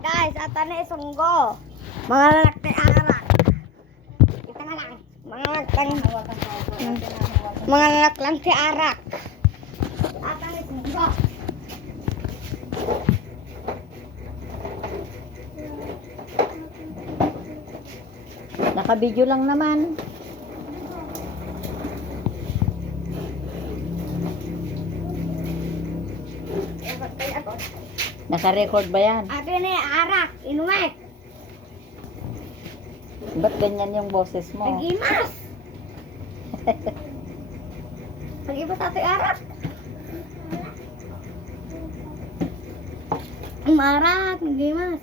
guys, ata na isunggo. Mga lalaki arak. Ito na lang. Mga lalaki lang si arak. Ata na isunggo. Naka-video lang naman. Naka-record ba yan? Ata na arak. Inumek. Ba't ganyan yung boses mo? Nag-imas. Nag-imas ata arak. Umarak. Nag-imas.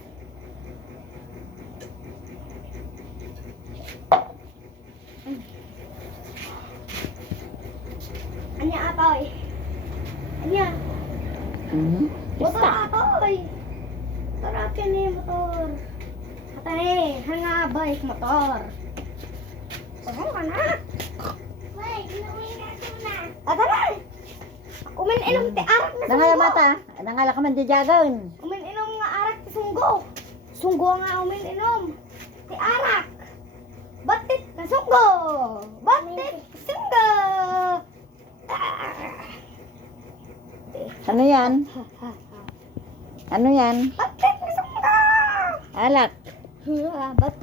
Anya atoy. Anya. Motor atoy. Tara kini motor. Atay, hanga bike motor. Saan ka na? Wait, inuwi na na. Atara. Umin inom ti arak na Nangala sunggo. mata. Nangala ka man diyagan. Umin inom nga arak ti sunggo. Sunggo nga umin inom. Ti arak. Batit na sunggo. Batit sunggo. Ano yan? Ano yan? Batit na sunggo. Alak. Batit